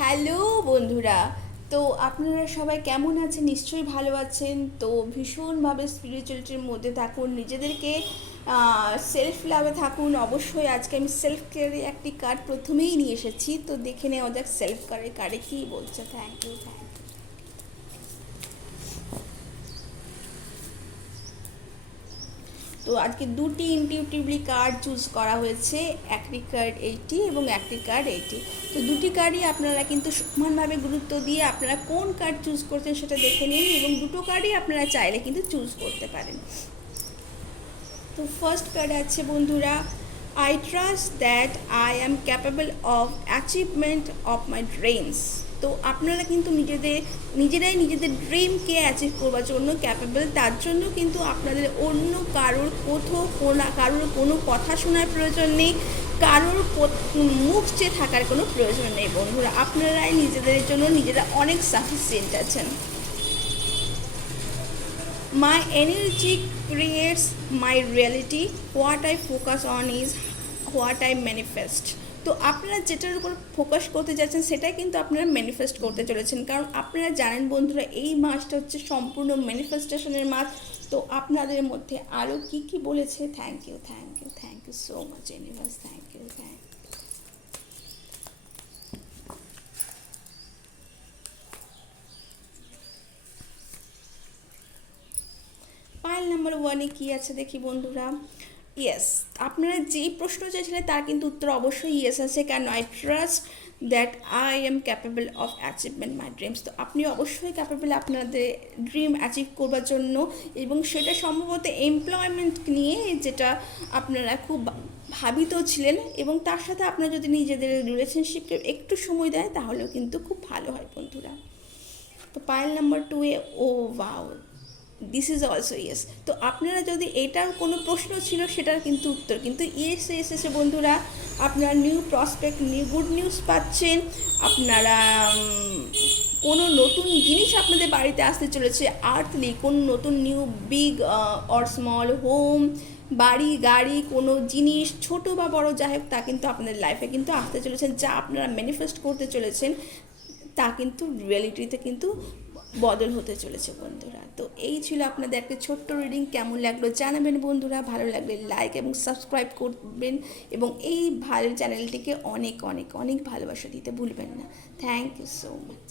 Hello বন্ধুরা। তো আপনারা সবাই কেমন আছেন? নিশ্চয়ই ভালো আছেন। তো ভীষণভাবে স্পিরিচুয়ালিটির মধ্যে থাকুন, নিজেদেরকে সেলফ লাভে থাকুন। অবশ্যই আজকে আমি সেলফ কেয়ারে একটি কার্ড প্রথমেই নিয়ে এসেছি, তো দেখে নেওয়া যাক সেলফ কেয়ারের কার্ডে কী বলছে। Thank you, thank you. তো আজকে দুটি ইনটিউটিভলি কার্ড চুজ করা হয়েছে, একটি কার্ড এইটি এবং একটি কার্ড এইটি। তো দুটি কার্ডই আপনারা কিন্তু সমানভাবে গুরুত্ব দিয়ে আপনারা কোন কার্ড চুজ করছেন সেটা দেখে নিন, এবং দুটো কার্ডই আপনারা চাইলে কিন্তু চুজ করতে পারেন। তো ফার্স্ট কার্ড আছে বন্ধুরা, I trust that I am capable of achievement of my dreams. তো আপনারা কিন্তু নিজেরাই নিজেদের ড্রিমকে অ্যাচিভ করবার জন্য ক্যাপেবল। তার জন্য কিন্তু আপনাদের অন্য কারোর কোনো কথা শোনার প্রয়োজন নেই, কারোর মুখ চেয়ে থাকার কোনো প্রয়োজন নেই বন্ধুরা। আপনারাই নিজেদের জন্য নিজেরা অনেক সাফিসিয়েন্ট আছেন। My energy creates my reality. What I focus on is what I manifest. তো আপনারা যেটার উপর ফোকাস করতে যাচ্ছেন সেটাই কিন্তু আপনারা ম্যানিফেস্ট করতে চলেছেন, কারণ আপনারা জানেন বন্ধুরা এই মাসটা হচ্ছে সম্পূর্ণ ম্যানিফেস্টেশনের মাস। তো আপনাদের মধ্যে আরও কী কী বলেছে। Thank you, thank you, thank you so much universe, thank you, thank you. পাইল নাম্বার ওয়ানে কী আছে দেখি বন্ধুরা। ইয়েস, আপনারা যেই প্রশ্ন চেয়েছিলেন তার কিন্তু উত্তর অবশ্যই ইয়েস আছে। কেন? I trust that I am capable of achievement my dreams. তো আপনি অবশ্যই ক্যাপেবল আপনাদের ড্রিম অ্যাচিভ করবার জন্য, এবং সেটা সম্ভবত এমপ্লয়মেন্ট নিয়ে, যেটা আপনারা খুব ভাবিত ছিলেন, এবং তার সাথে আপনারা যদি নিজেদের রিলেশনশিপকে একটু সময় দেয় তাহলেও কিন্তু খুব ভালো হয় বন্ধুরা। তো পাইল নাম্বার টুয়ে, ও wow, this is also yes. তো আপনারা যদি এটার কোনো প্রশ্ন ছিল সেটার কিন্তু উত্তর কিন্তু ইয়েস এসেছে বন্ধুরা। আপনারা new prospect, new good news পাচ্ছেন। আপনারা কোনো নতুন জিনিস আপনাদের বাড়িতে আসতে চলেছে, আর্থলি কোনো নতুন new big or small home, বাড়ি গাড়ি, কোনো জিনিস ছোট বা বড় যাই হোক, তা কিন্তু আপনাদের লাইফে কিন্তু আসতে চলেছেন। যা আপনারা ম্যানিফেস্ট করতে চলেছেন তা কিন্তু রিয়েলিটিতে কিন্তু বদল হতে চলেছে বন্ধুরা। তো এই ছিল আপনাদের একটা ছোট্ট রিডিং। কেমন লাগলো জানাবেন বন্ধুরা, ভালো লাগলে লাইক এবং সাবস্ক্রাইব করবেন, এবং এই ভালো চ্যানেলটিকে অনেক অনেক অনেক ভালোবাসা দিতে ভুলবেন না। Thank you so much.